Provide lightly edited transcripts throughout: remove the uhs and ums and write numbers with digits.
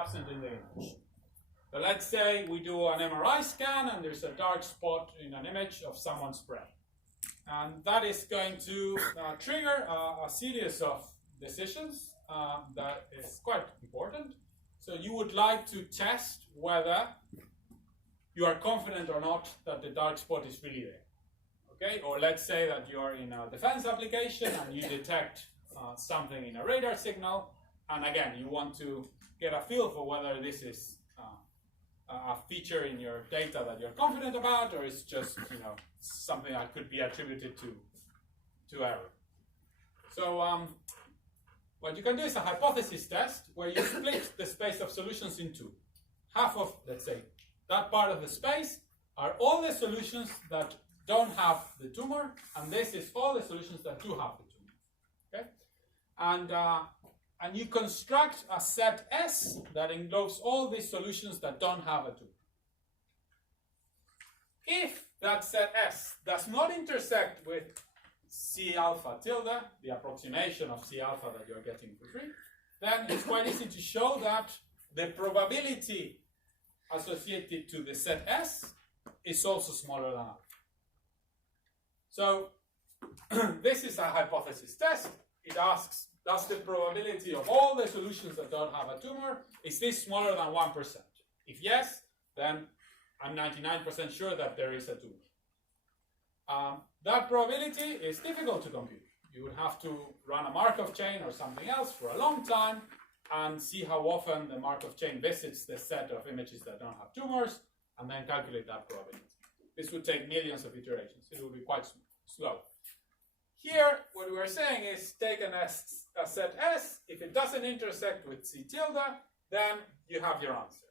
absent in the image. So let's say we do an MRI scan and there's a dark spot in an image of someone's brain. And that is going to trigger a series of decisions that is quite important. So you would like to test whether you are confident or not that the dark spot is really there. Okay? Or let's say that you're in a defense application and you detect something in a radar signal, and again, you want to get a feel for whether this is a feature in your data that you're confident about, or it's just something that could be attributed to error. So what you can do is a hypothesis test where you split the space of solutions in two. Half of, let's say, that part of the space are all the solutions that don't have the tumor, and this is all the solutions that do have the tumor. Okay, and you construct a set S that englobes all these solutions that don't have a tumor. If that set S does not intersect with C alpha tilde, the approximation of C alpha that you're getting for free, then it's quite easy to show that the probability associated to the set S is also smaller than alpha. So this is a hypothesis test. It asks, does the probability of all the solutions that don't have a tumor, is this smaller than 1%? If yes, then I'm 99% sure that there is a tumor. That probability is difficult to compute. You would have to run a Markov chain or something else for a long time and see how often the Markov chain visits the set of images that don't have tumors, and then calculate that probability. This would take millions of iterations. It would be quite slow. Here, what we're saying is take a set S. If it doesn't intersect with C tilde, then you have your answer.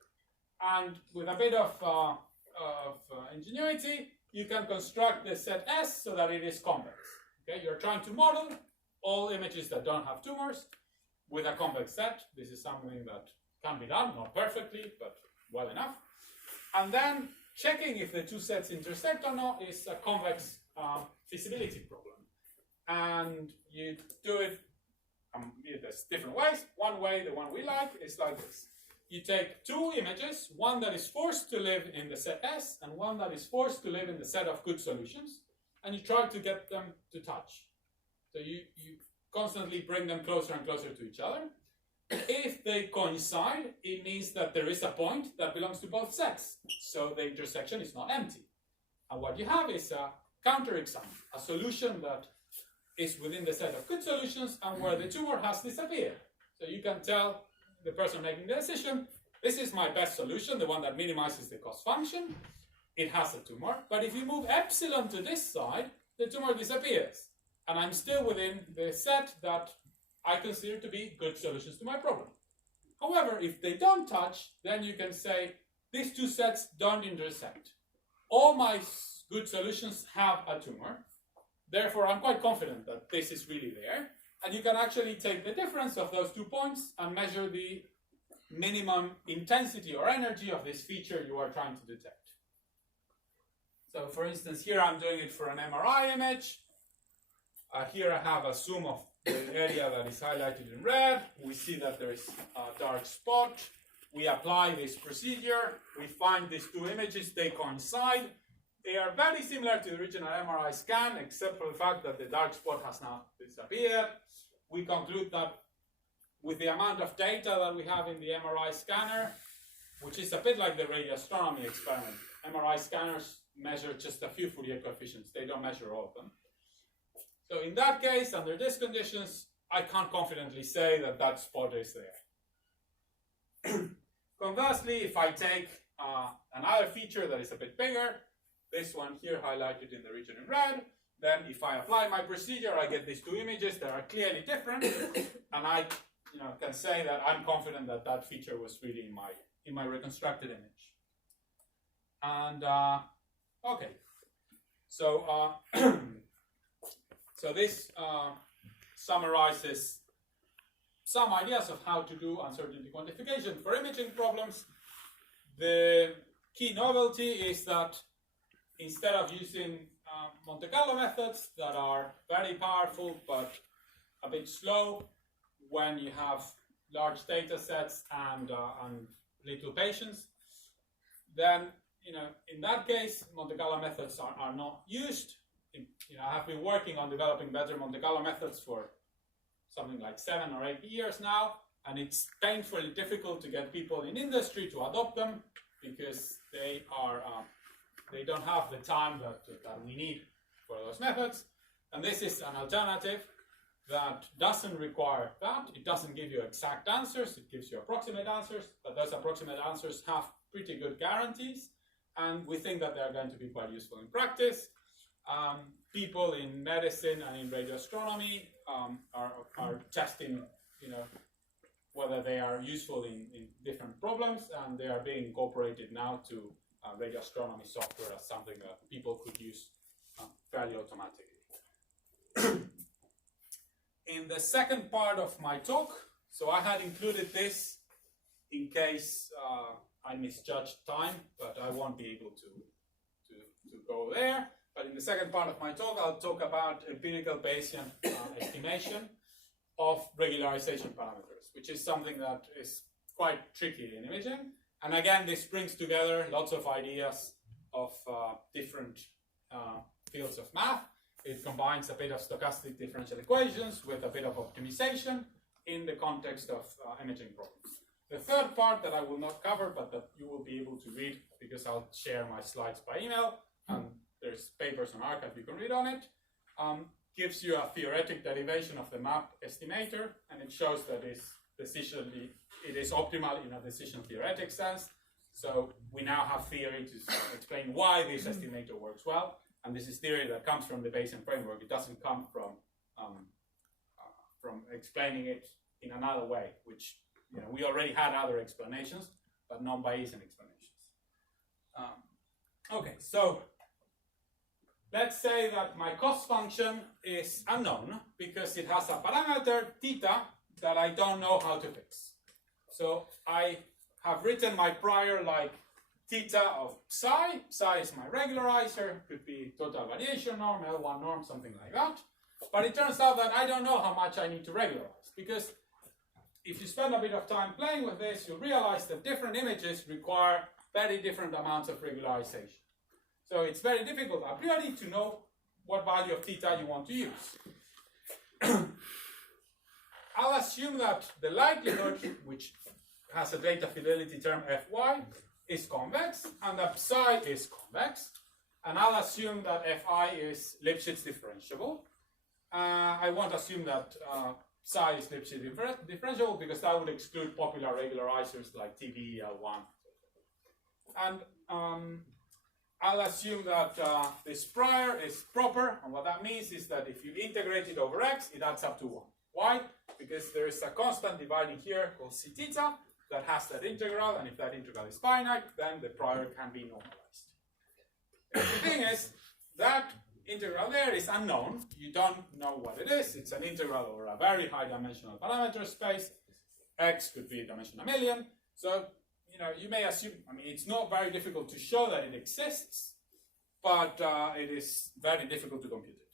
And with a bit of ingenuity, you can construct the set S so that it is convex. Okay, you're trying to model all images that don't have tumors with a convex set. This is something that can be done, not perfectly, but well enough. And then checking if the two sets intersect or not is a convex feasibility problem. And you do it, there's different ways. One way, the one we like, is like this. You take two images, one that is forced to live in the set S and one that is forced to live in the set of good solutions, and you try to get them to touch. So you constantly bring them closer and closer to each other. If they coincide, it means that there is a point that belongs to both sets, so the intersection is not empty. And what you have is a counterexample, a solution that is within the set of good solutions and where the tumor has disappeared. So you can tell the person making the decision, this is my best solution, the one that minimizes the cost function. It has a tumor, but if you move epsilon to this side, the tumor disappears. And I'm still within the set that I consider to be good solutions to my problem. However, if they don't touch, then you can say, these two sets don't intersect. All my good solutions have a tumor. Therefore, I'm quite confident that this is really there. And you can actually take the difference of those 2 points and measure the minimum intensity or energy of this feature you are trying to detect. So for instance, here I'm doing it for an MRI image. Here I have a zoom of the area that is highlighted in red. We see that there is a dark spot. We apply this procedure. We find these two images. They coincide. They are very similar to the original MRI scan, except for the fact that the dark spot has now disappeared. We conclude that with the amount of data that we have in the MRI scanner, which is a bit like the radioastronomy experiment, MRI scanners measure just a few Fourier coefficients. They don't measure all of them. So in that case, under these conditions, I can't confidently say that that spot is there. Conversely, if I take another feature that is a bit bigger, this one here highlighted in the region in red, then if I apply my procedure, I get these two images that are clearly different, and I can say that I'm confident that that feature was really in my reconstructed image. And okay, so so this summarizes some ideas of how to do uncertainty quantification for imaging problems. The key novelty is that instead of using Monte Carlo methods that are very powerful but a bit slow when you have large data sets and little patience, then in that case, Monte Carlo methods are not used. I have been working on developing better Monte Carlo methods for something like 7 or 8 years now, and it's painfully difficult to get people in industry to adopt them because they don't have the time that we need for those methods. And this is an alternative that doesn't require that. It doesn't give you exact answers, it gives you approximate answers, but those approximate answers have pretty good guarantees, and we think that they're going to be quite useful in practice. People in medicine and in radio astronomy are testing, whether they are useful in different problems, and they are being incorporated now to radio astronomy software as something that people could use fairly automatically. In the second part of my talk, so I had included this in case I misjudged time, but I won't be able to go there. But in the second part of my talk, I'll talk about empirical Bayesian estimation of regularization parameters, which is something that is quite tricky in imaging. And again, this brings together lots of ideas of different fields of math. It combines a bit of stochastic differential equations with a bit of optimization in the context of imaging problems. The third part that I will not cover, but that you will be able to read because I'll share my slides by email, and there's papers on arXiv you can read on it, gives you a theoretic derivation of the map estimator, and it shows that it is optimal in a decision theoretic sense. So we now have theory to explain why this estimator works well, and this is theory that comes from the Bayesian framework. It doesn't come from explaining it in another way, which we already had other explanations, but non-Bayesian explanations. Okay, so let's say that my cost function is unknown because it has a parameter theta that I don't know how to fix. So I have written my prior like theta of psi. Psi is my regularizer, could be total variation norm, L1 norm, something like that. But it turns out that I don't know how much I need to regularize, because if you spend a bit of time playing with this, you'll realize that different images require very different amounts of regularization. So it's very difficult a priori to know what value of theta you want to use. I'll assume that the likelihood, which has a data fidelity term Fy, is convex, and that psi is convex. And I'll assume that Fi is Lipschitz differentiable. I won't assume that psi is Lipschitz differentiable because that would exclude popular regularizers like TV, L1. And I'll assume that this prior is proper, and what that means is that if you integrate it over x, it adds up to 1. Why? Because there is a constant dividing here called c theta that has that integral, and if that integral is finite, then the prior can be normalized. And the thing is, that integral there is unknown. You don't know what it is. It's an integral over a very high dimensional parameter space. X could be dimension 1,000,000. So you may assume, it's not very difficult to show that it exists, but it is very difficult to compute it.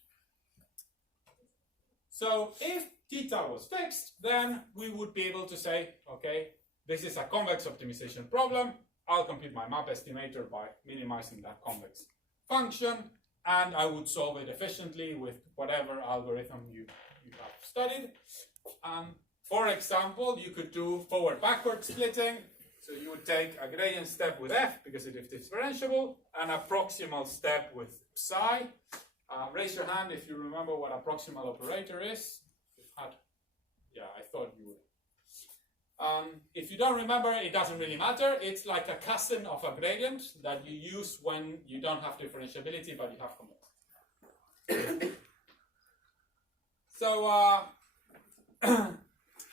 So if theta was fixed, then we would be able to say, okay, this is a convex optimization problem. I'll compute my map estimator by minimizing that convex function, and I would solve it efficiently with whatever algorithm you have studied. For example, you could do forward-backward splitting. So you would take a gradient step with f because it is differentiable, and a proximal step with psi. Raise your hand if you remember what a proximal operator is. Yeah, I thought you would. If you don't remember, it doesn't really matter. It's like a cousin of a gradient that you use when you don't have differentiability, but you have convex. So,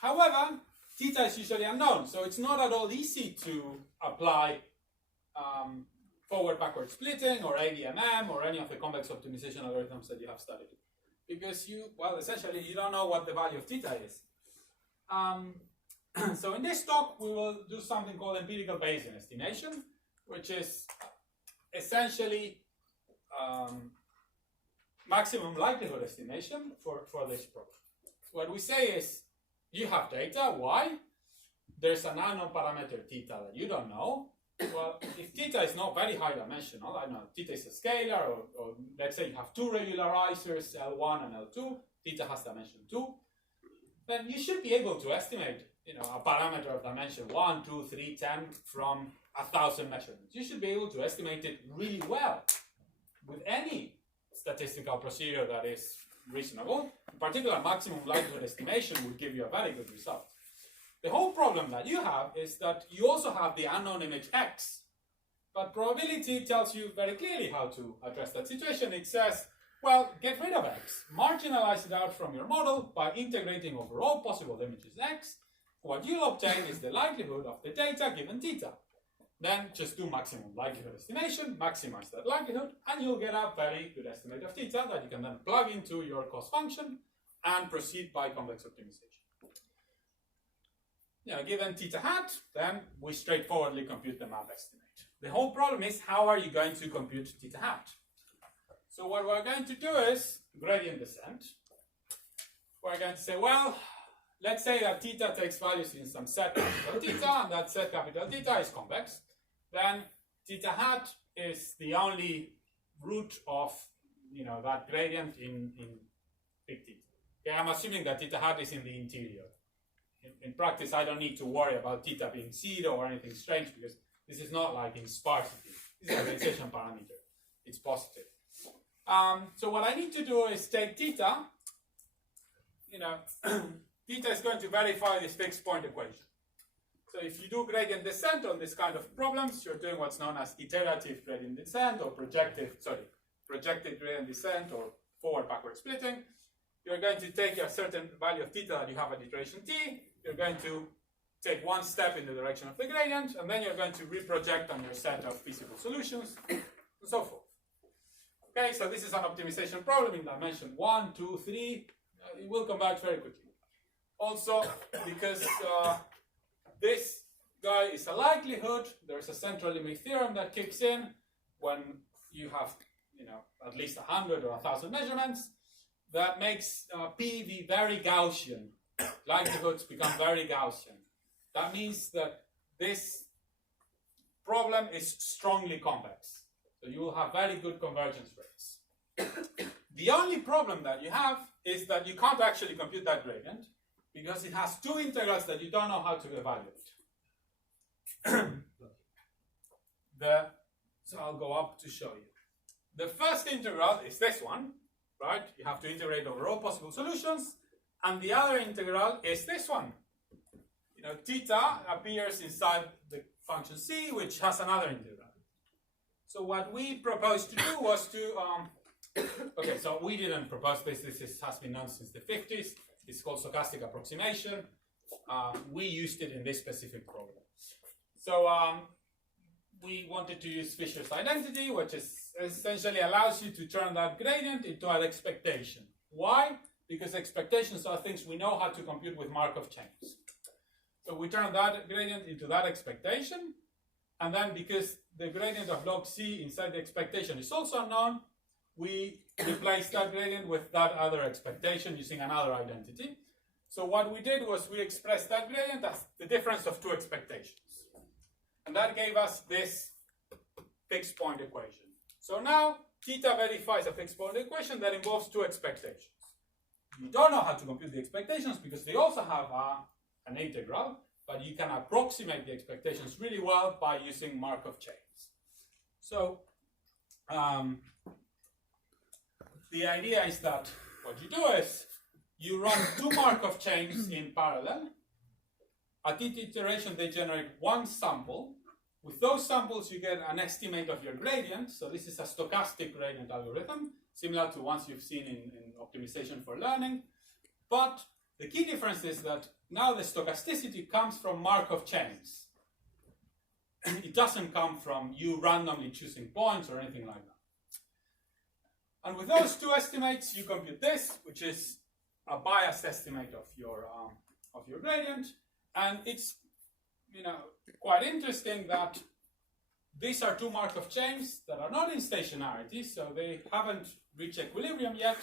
however, theta is usually unknown, so it's not at all easy to apply forward-backward splitting or ADMM or any of the convex optimization algorithms that you have studied, because essentially you don't know what the value of theta is. So in this talk, we will do something called empirical Bayesian estimation, which is essentially maximum likelihood estimation for this problem. What we say is, you have data, y, there's an unknown parameter theta that you don't know. Well, if theta is not very high dimensional, I know theta is a scalar, or let's say you have two regularizers, L1 and L2, theta has dimension 2, then you should be able to estimate, a parameter of dimension 1, 2, 3, 10 from 1,000 measurements. You should be able to estimate it really well with any statistical procedure that is reasonable. In particular, maximum likelihood estimation will give you a very good result. The whole problem that you have is that you also have the unknown image x, but probability tells you very clearly how to address that situation. It says, well, get rid of x, marginalize it out from your model by integrating over all possible images x. What you'll obtain is the likelihood of the data given theta. Then just do maximum likelihood estimation, maximize that likelihood, and you'll get a very good estimate of theta that you can then plug into your cost function and proceed by convex optimization. Given theta hat, then we straightforwardly compute the map estimate. The whole problem is, how are you going to compute theta hat? So what we're going to do is gradient descent. We're going to say, well, let's say that theta takes values in some set capital theta, and that set capital theta is convex. Then theta hat is the only root of that gradient in big theta. Okay, I'm assuming that theta hat is in the interior. In practice, I don't need to worry about theta being 0 or anything strange, because this is not like in sparsity. This is a realization parameter. It's positive. So what I need to do is take theta. Theta is going to verify this fixed point equation. So if you do gradient descent on this kind of problems, you're doing what's known as iterative gradient descent, or projected gradient descent, or forward-backward splitting. You're going to take a certain value of theta that you have at iteration t. You're going to take one step in the direction of the gradient, and then you're going to reproject on your set of feasible solutions, and so forth. Okay, so this is an optimization problem in dimension 1, 2, 3. It will converge very quickly. Also, because this guy is a likelihood, there's a central limit theorem that kicks in when you have, at least 100 or 1,000 measurements. That makes PV very Gaussian. Likelihoods become very Gaussian. That means that this problem is strongly convex. So you will have very good convergence rates. The only problem that you have is that you can't actually compute that gradient, because it has two integrals that you don't know how to evaluate. So I'll go up to show you. The first integral is this one, right? You have to integrate over all possible solutions. And the other integral is this one. Theta appears inside the function c, which has another integral. So what we proposed to do was to, okay, so we didn't propose this. This has been known since the 50s. It's called stochastic approximation. We used it in this specific problem. So we wanted to use Fisher's identity, which essentially allows you to turn that gradient into an expectation. Why? Because expectations are things we know how to compute with Markov chains. So we turn that gradient into that expectation, and then because the gradient of log c inside the expectation is also known, we replace that gradient with that other expectation using another identity. So what we did was we expressed that gradient as the difference of two expectations. And that gave us this fixed point equation. So now theta verifies a fixed point equation that involves two expectations. You don't know how to compute the expectations because they also have an integral, but you can approximate the expectations really well by using Markov chains. So the idea is that what you do is you run two Markov chains in parallel. At each iteration, they generate one sample. With those samples, you get an estimate of your gradient. So this is a stochastic gradient algorithm, similar to ones you've seen in optimization for learning. But the key difference is that now the stochasticity comes from Markov chains. It doesn't come from you randomly choosing points or anything like that. And with those two estimates, you compute this, which is a biased estimate of your gradient. And it's quite interesting that these are two Markov chains that are not in stationarity, so they haven't reached equilibrium yet.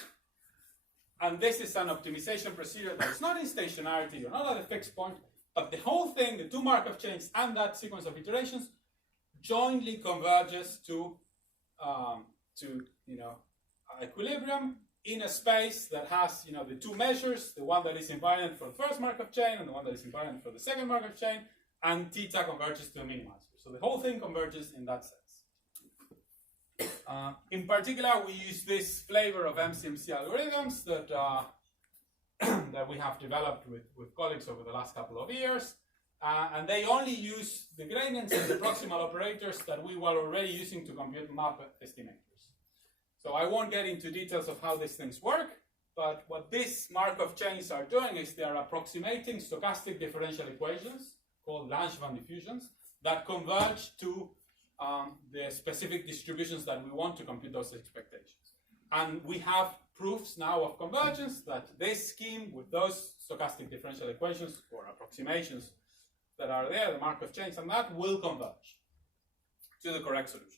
And this is an optimization procedure that is not in stationarity or not at a fixed point, But the whole thing, the two Markov chains and that sequence of iterations, jointly converges to equilibrium in a space that has the two measures, the one that is invariant for the first Markov chain and the one that is invariant for the second Markov chain, and theta converges to a minimizer. So the whole thing converges in that sense. In particular, we use this flavor of MCMC algorithms that that we have developed with colleagues over the last couple of years. And they only use the gradients and the proximal operators that we were already using to compute map estimators. So I won't get into details of how these things work, but what these Markov chains are doing is they are approximating stochastic differential equations called Langevin diffusions that converge to the specific distributions that we want to compute those expectations. And we have proofs now of convergence that this scheme with those stochastic differential equations or approximations that are there, the Markov chains, and that will converge to the correct solution.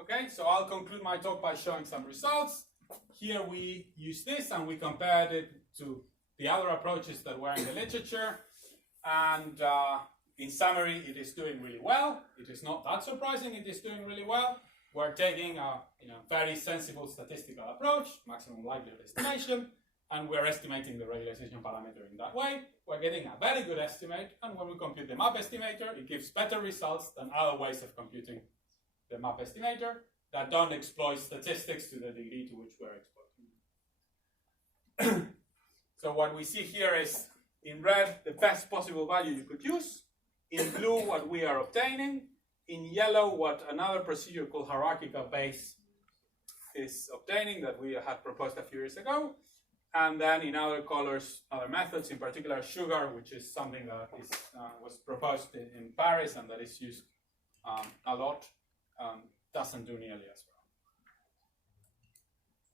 Okay, so I'll conclude my talk by showing some results. Here we use this and we compared it to the other approaches that were in the literature. And in summary, it is doing really well. It is not that surprising, it is doing really well. We're taking a very sensible statistical approach, maximum likelihood estimation, and we're estimating the regularization parameter in that way. We're getting a very good estimate, and when we compute the map estimator, it gives better results than other ways of computing the map estimator that don't exploit statistics to the degree to which we're exploiting. So what we see here is, in red, the best possible value you could use. In blue, what we are obtaining. In yellow, what another procedure called hierarchical Bayes is obtaining that we had proposed a few years ago. And then in other colors, other methods, in particular sugar, which is something that is, was proposed in Paris and that is used a lot, doesn't do nearly as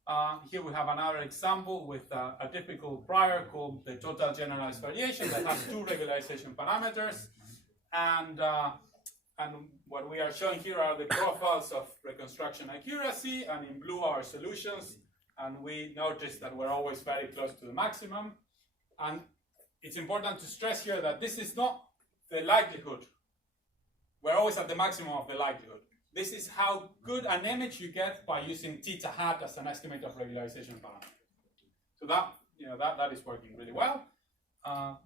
well. Here we have another example with a typical prior called the total generalized variation that has two regularization parameters. And what we are showing here are the profiles of reconstruction accuracy, and in blue are solutions. And we notice that we're always very close to the maximum. And it's important to stress here that this is not the likelihood. We're always at the maximum of the likelihood. This is how good an image you get by using theta hat as an estimate of regularization parameter. So that is working really well.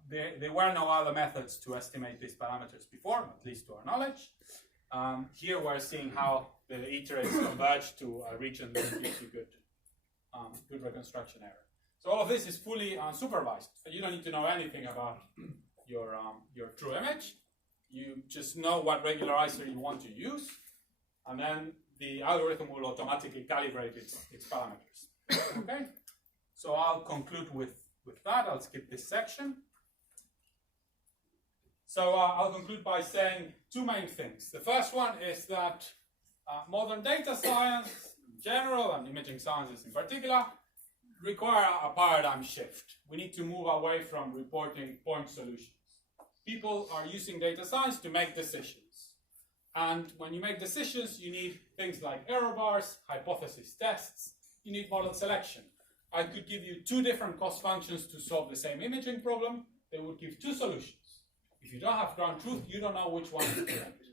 There were no other methods to estimate these parameters before, at least to our knowledge. Here we're seeing how the iterates converge to a region that gives you good reconstruction error. So all of this is fully unsupervised. You don't need to know anything about your true image. You just know what regularizer you want to use, and then the algorithm will automatically calibrate its parameters. Okay? So I'll conclude with that. I'll skip this section. So I'll conclude by saying two main things. The first one is that modern data science in general, and imaging sciences in particular, require a paradigm shift. We need to move away from reporting point solutions. People are using data science to make decisions. And when you make decisions, you need things like error bars, hypothesis tests, you need model selection. I could give you two different cost functions to solve the same imaging problem. They would give two solutions. If you don't have ground truth, you don't know which one is correct.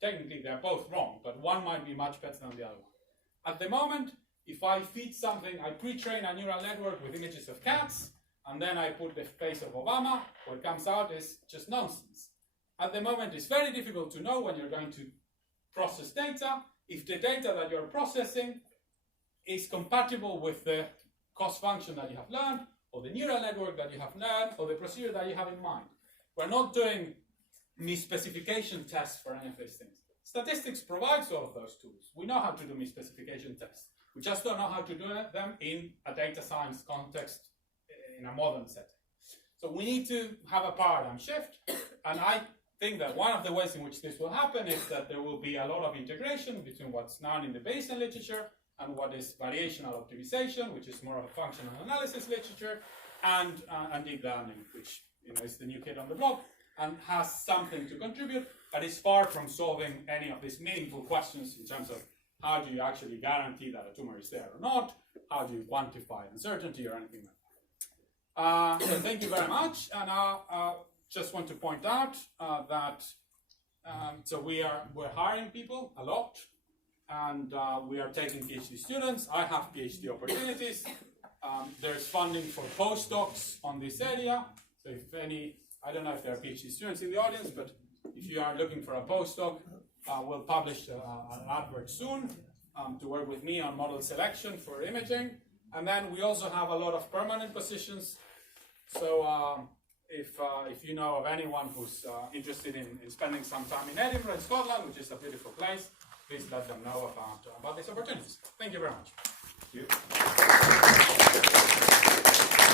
Technically, they're both wrong, but one might be much better than the other one. At the moment, if I feed something, I pre-train a neural network with images of cats, and then I put the face of Obama, what comes out is just nonsense. At the moment, it's very difficult to know when you're going to process data, if the data that you're processing is compatible with the cost function that you have learned, or the neural network that you have learned, or the procedure that you have in mind. We're not doing misspecification tests for any of these things. Statistics provides all of those tools. We know how to do misspecification tests. We just don't know how to do them in a data science context in a modern setting. So we need to have a paradigm shift, and I think that one of the ways in which this will happen is that there will be a lot of integration between what's known in the Bayesian literature and what is variational optimization, which is more of a functional analysis literature, and deep learning, which is the new kid on the block and has something to contribute, but is far from solving any of these meaningful questions in terms of how do you actually guarantee that a tumor is there or not, how do you quantify uncertainty or anything like So thank you very much, and I just want to point out that so we're hiring people a lot, and we are taking PhD students. I have PhD opportunities. There's funding for postdocs on this area. So if any, I don't know if there are PhD students in the audience, but if you are looking for a postdoc, we'll publish an advert soon to work with me on model selection for imaging. And then we also have a lot of permanent positions. So if you know of anyone who's interested in spending some time in Edinburgh, in Scotland, which is a beautiful place, please let them know about these opportunities. Thank you very much. Thank you.